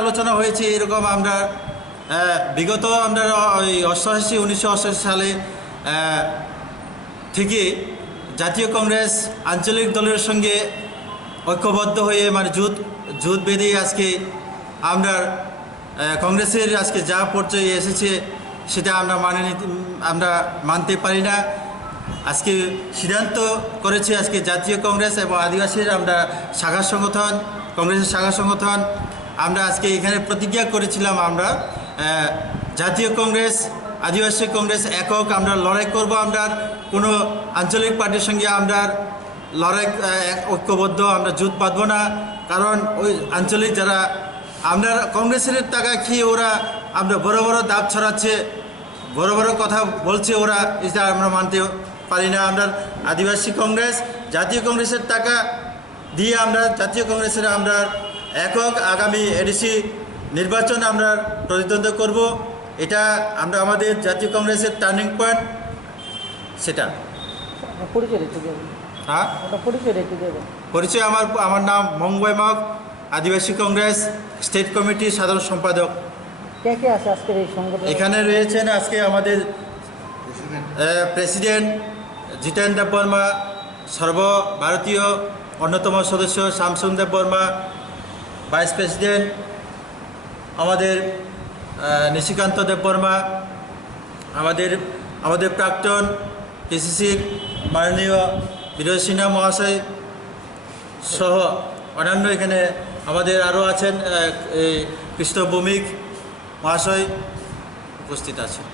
আলোচনা হয়েছে এরকম আমরা বিগত আমরা ওই 1988 সালে থেকে জাতীয় কংগ্রেস আঞ্চলিক দলের সঙ্গে ঐক্যবদ্ধ হয়ে মানে জোট বেঁধে আজকে আমরা কংগ্রেসের আজকে যা পর্যায়ে এসেছে সেটা আমরা মানতে পারি না। আজকে সিদ্ধান্ত করেছে আজকে জাতীয় কংগ্রেস এবং আদিবাসীর আমরা শাখা সংগঠন, কংগ্রেসের শাখা সংগঠন আমরা আজকে এখানে প্রতিজ্ঞা করেছিলাম আমরা জাতীয় কংগ্রেস আদিবাসী কংগ্রেস একক আমরা লড়াই করব। আমরা কোনো আঞ্চলিক পার্টির সঙ্গে আমরা লড়াই ঐক্যবদ্ধ আমরা জোট বাঁধব না, কারণ ওই আঞ্চলিক যারা আমরা কংগ্রেসের টাকা খেয়ে ওরা আমরা বড় বড় দাব ছড়াচ্ছে, বড় বড় কথা বলছে, ওরা এটা আমরা মানতে পারি না। আমরা আদিবাসী কংগ্রেস জাতীয় কংগ্রেসের টাকা দিয়ে আমরা জাতীয় কংগ্রেসের আমরা একক আগামী এডিসি নির্বাচন আমরা প্রতিদ্বন্দ্বিতা করব। এটা আমরা আমাদের জাতীয় কংগ্রেসের টার্নিং পয়েন্ট। সেটা হ্যাঁ পরিচয় আমার নাম মঙ্গয় মাগ, আদিবাসী কংগ্রেস স্টেট কমিটির সাধারণ সম্পাদক। এখানে রয়েছেন আজকে আমাদের প্রেসিডেন্ট জিতেন দেব বর্মা, সর্বভারতীয় অন্যতম সদস্য শামসুন দেব বর্মা, ভাইস প্রেসিডেন্ট আমাদের নিশিকান্ত দেব বর্মা, আমাদের প্রাক্তন পিসিসির মাননীয় বিরোধ সিনহা মহাশয় সহ অন্যান্য এখানে আমাদের আরও আছেন কৃষ্ণ ভৌমিক মহাশয় উপস্থিত আছেন।